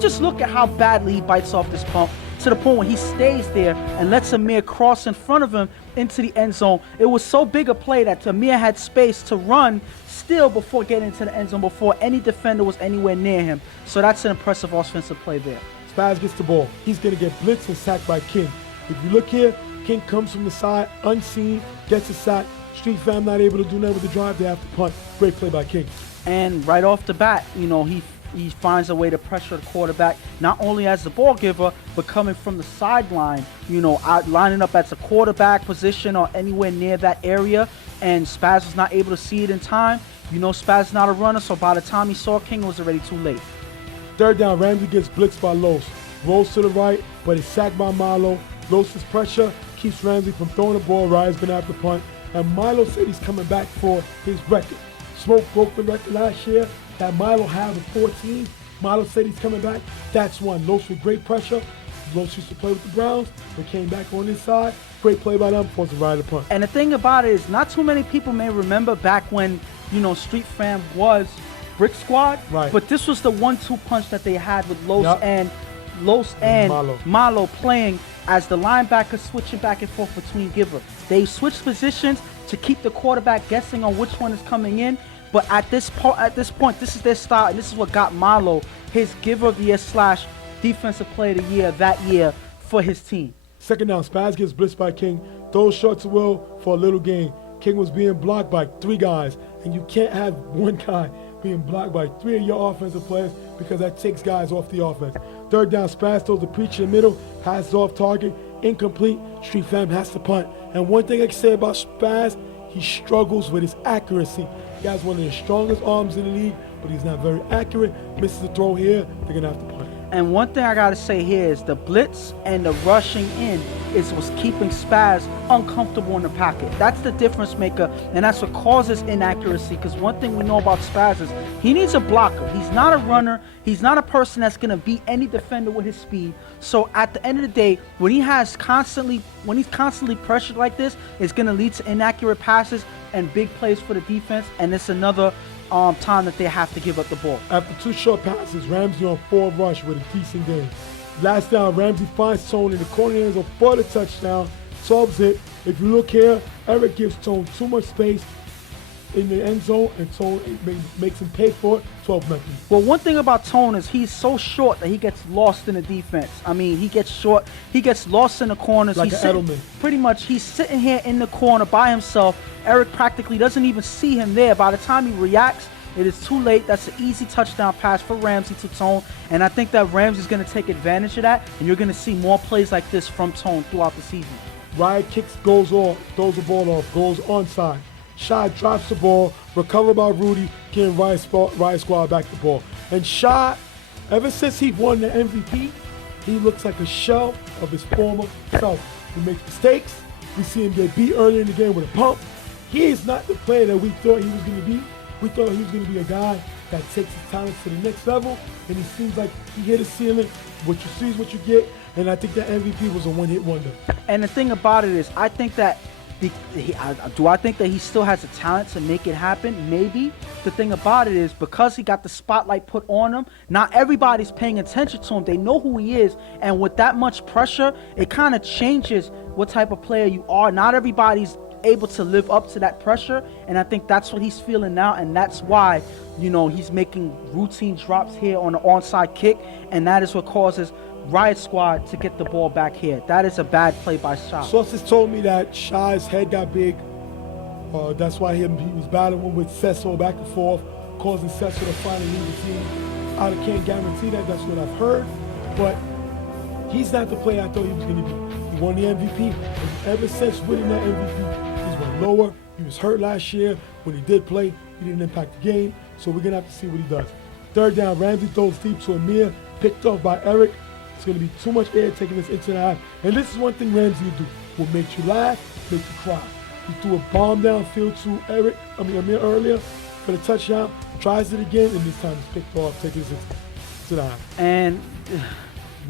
just look at how badly he bites off this pump, to the point where he stays there and lets Amir cross in front of him into the end zone. It was so big a play that Amir had space to run still before getting into the end zone, before any defender was anywhere near him. So that's an impressive offensive play there. Spaz gets the ball. He's going to get blitzed and sacked by King. If you look here, King comes from the side, unseen, gets a sack. Street Fam not able to do nothing with the drive. They have to punt. Great play by King. And right off the bat, you know, he finds a way to pressure the quarterback, not only as the ball giver, but coming from the sideline, you know, lining up as a quarterback position or anywhere near that area. And Spaz was not able to see it in time. You know, Spaz is not a runner, so by the time he saw King, it was already too late. Third down, Ramsey gets blitzed by Los. Rolls to the right, but is sacked by Milo. Los' pressure keeps Ramsey from throwing the ball. Riot's going to have to punt. And Milo said he's coming back for his record. Smoke broke the record last year that Milo had with 14. Milo said he's coming back. That's one. Los with great pressure. Los used to play with the Browns, but came back on his side. Great play by them, forced to ride the punt. And the thing about it is, not too many people may remember back when, you know, Street Fam was Brick Squad. Right. But this was the 1-2 punch that they had with Los Yep. and Malo playing as the linebacker, switching back and forth between giver. They switched positions to keep the quarterback guessing on which one is coming in. But at this point, this is their style, and this is what got Malo his giver of the year / defensive player of the year that year for his team. Second down, Spaz gets blitzed by King. Throws short to Will for a little gain. King was being blocked by 3 guys, and you can't have one guy being blocked by 3 of your offensive players because that takes guys off the offense. Third down, Spaz throws the preacher in the middle, passes off target, incomplete. Street Fam has to punt. And one thing I can say about Spaz, he struggles with his accuracy. He has one of the strongest arms in the league, but he's not very accurate. Misses a throw here, they're going to have to punt. And one thing I gotta say here is the blitz and the rushing in is what's keeping Spaz uncomfortable in the pocket. That's the difference maker, and that's what causes inaccuracy. Because one thing we know about Spaz is he needs a blocker. He's not a runner. He's not a person that's gonna beat any defender with his speed. So at the end of the day, when he's constantly pressured like this, it's gonna lead to inaccurate passes and big plays for the defense. And it's another time that they have to give up the ball. After 2 short passes, Ramsey on 4 rush with a decent game. Last down, Ramsey finds Tone in the corner end zone for the touchdown, solves it. If you look here, Eric gives Tone too much space in the end zone, and Tone makes him pay for it, 12-0. Well, one thing about Tone is he's so short that he gets lost in the defense. I mean, he gets short, he gets lost in the corners. Like an Edelman. Pretty much, he's sitting here in the corner by himself. Eric practically doesn't even see him there. By the time he reacts, it is too late. That's an easy touchdown pass for Ramsey to Tone. And I think that Ramsey's going to take advantage of that. And you're going to see more plays like this from Tone throughout the season. Riot kicks, goes off, throws the ball off, goes onside. Shad drops the ball, recovered by Rudy, getting Riot Squad back the ball. And Shad, ever since he won the MVP, he looks like a shell of his former self. He makes mistakes. We see him get beat early in the game with a pump. He is not the player that we thought he was going to be. We thought he was going to be a guy that takes his talents to the next level, and he seems like he hit his ceiling. What you see is what you get, and I think that MVP was a one-hit wonder. And the thing about it is, I think that I think that he still has the talent to make it happen? Maybe. The thing about it is, because he got the spotlight put on him, not everybody's paying attention to him. They know who he is, and with that much pressure, it kind of changes what type of player you are. Not everybody's able to live up to that pressure, and I think that's what he's feeling now, and that's why, you know, he's making routine drops here on the onside kick, and that is what causes Riot Squad to get the ball back here. That is a bad play by Shah. Sources told me that Shah's head got big. That's why he was battling with Cecil back and forth, causing Cecil to finally leave the team. I can't guarantee that. That's what I've heard. But he's not the player I thought he was going to be. He won the MVP. And ever since winning that MVP, he's went lower. He was hurt last year. When he did play, he didn't impact the game. So we're going to have to see what he does. Third down, Ramsey throws deep to Amir, picked off by Eric. It's going to be too much air taking this into the half. And this is one thing Ramsey will do. Will make you laugh, make you cry. He threw a bomb downfield to Amir earlier for the touchdown. Tries it again, and this time it's picked off, taking this into the half. And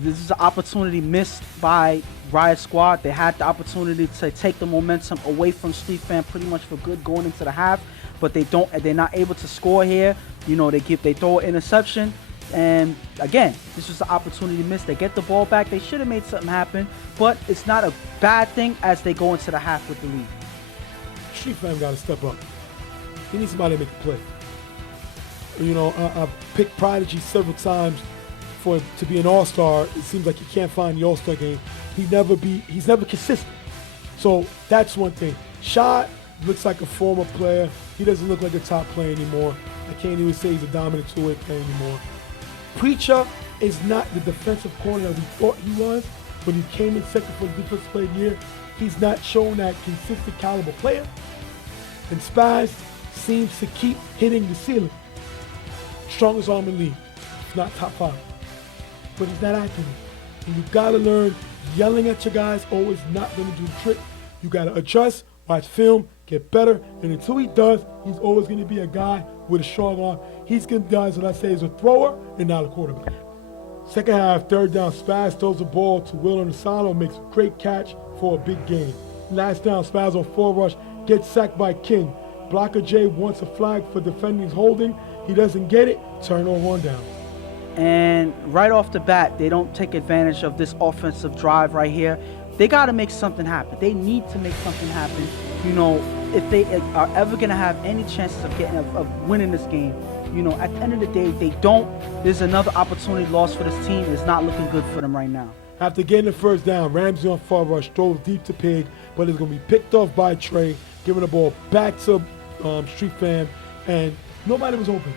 this is an opportunity missed by Riot Squad. They had the opportunity to take the momentum away from Street Fan pretty much for good going into the half, but they're not able to score here. You know, they throw an interception. And again, this was an opportunity missed. They get the ball back. They should have made something happen, but it's not a bad thing as they go into the half with the lead. Street Fan got to step up. He needs somebody to make a play. You know, I've picked Prodigy several times to be an all-star. It seems like he can't find the all-star game. He's never consistent. So that's one thing. Shot looks like a former player. He doesn't look like a top player anymore. I can't even say he's a dominant two-way player anymore. Preacher is not the defensive corner that we thought he was when he came in second for the defensive player of the year. He's not showing that consistent caliber player. And Spaz seems to keep hitting the ceiling. Strongest arm in the league. He's not top 5. But he's not accurate. And you gotta learn yelling at your guys always not gonna do the trick. You gotta adjust, watch film, get better, and until he does, he's always gonna be a guy with a strong arm. He's gonna be, what I say, is a thrower and not a quarterback. Second half, third down, Spaz throws the ball to Will Onisano, makes a great catch for a big gain. Last down, Spaz on 4 rush, gets sacked by King. Blocker J wants a flag for defending his holding. He doesn't get it, turnover on down. And right off the bat, they don't take advantage of this offensive drive right here. They got to make something happen. They need to make something happen. You know, if they are ever going to have any chances of winning this game, you know, at the end of the day, they don't. There's another opportunity lost for this team. It's not looking good for them right now. After getting the first down, Ramsey on far rush, throws deep to Pig, but it's going to be picked off by Trey, giving the ball back to Street Fam, and nobody was open.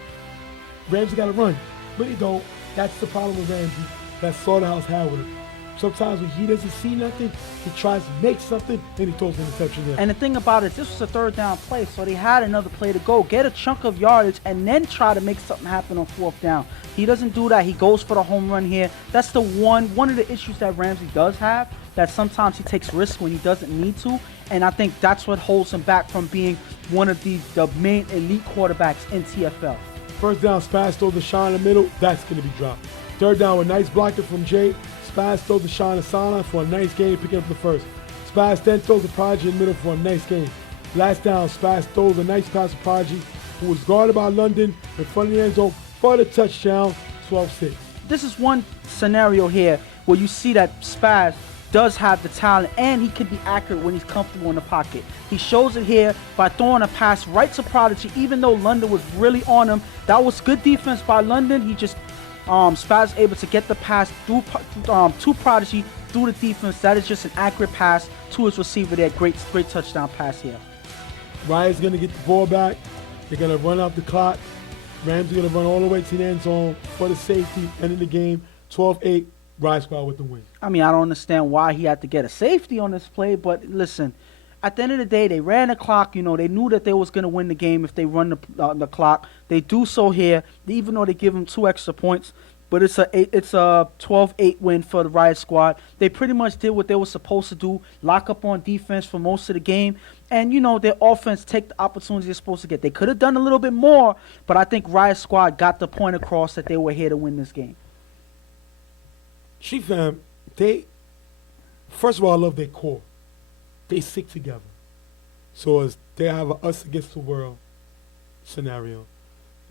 Ramsey got to run, but he don't. That's the problem with Ramsey that Slaughterhouse had with him. sometimes when he doesn't see nothing, he tries to make something, and he throws an interception there. And the thing about it, this was a third down play, so they had another play to go. Get a chunk of yardage and then try to make something happen on fourth down. He doesn't do that. He goes for the home run here. That's the one of the issues that Ramsey does have, that sometimes he takes risks when he doesn't need to. And I think that's what holds him back from being one of the main elite quarterbacks in TFL. First down, Spaz throws the shot in the middle. That's going to be dropped. Third down with nice blocking from Jay. Spaz throws the shot to sideline for a nice gain, picking up the first. Spaz then throws the Prodigy in the middle for a nice gain. Last down, Spaz throws a nice pass to Prodigy, who was guarded by London in front of the end zone for the touchdown, 12-6. This is one scenario here where you see that Spaz does have the talent and he can be accurate when he's comfortable in the pocket. He shows it here by throwing a pass right to Prodigy, even though London was really on him. That was good defense by London. He just Spaz able to get the pass through to Prodigy through the defense. That is just an accurate pass to his receiver there. Great touchdown pass here. Riot's going to get the ball back. They're going to run out the clock. Rams are going to run all the way to the end zone for the safety, end of the game. 12-8, Riot Squad with the win. I mean, I don't understand why he had to get a safety on this play, but listen, at the end of the day, they ran the clock. You know, they knew that they was going to win the game if they run the clock. They do so here, even though they give them 2 extra points. But it's a 12-8 win for the Riot Squad. They pretty much did what they were supposed to do, lock up on defense for most of the game. And, you know, their offense take the opportunities they're supposed to get. They could have done a little bit more, but I think Riot Squad got the point across that they were here to win this game. Chief fam, first of all, I love their core. They stick together. So as they have a us against the world scenario.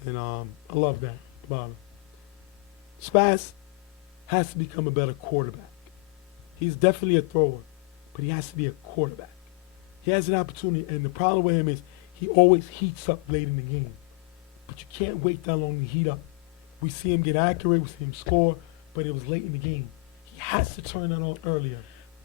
And I love that about them. Spaz has to become a better quarterback. He's definitely a thrower, but he has to be a quarterback. He has an opportunity, and the problem with him is he always heats up late in the game. But you can't wait that long to heat up. We see him get accurate, we see him score, but it was late in the game. He has to turn that on earlier.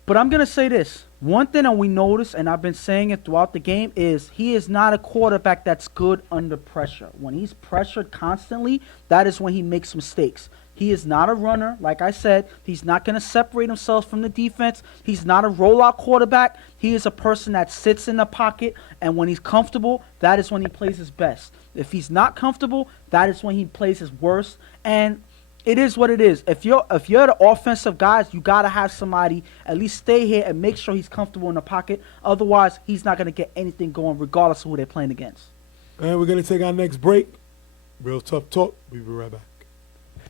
But I'm going to say this. One thing that we noticed, and I've been saying it throughout the game, is he is not a quarterback that's good under pressure. When he's pressured constantly, that is when he makes mistakes. He is not a runner. Like I said, he's not going to separate himself from the defense. He's not a rollout quarterback. He is a person that sits in the pocket, and when he's comfortable, that is when he plays his best. If he's not comfortable, that is when he plays his worst. And it is what it is. If you're the offensive guys, you got to have somebody at least stay here and make sure he's comfortable in the pocket. Otherwise, he's not going to get anything going regardless of who they're playing against. And we're going to take our next break. Real tough talk. We'll be right back.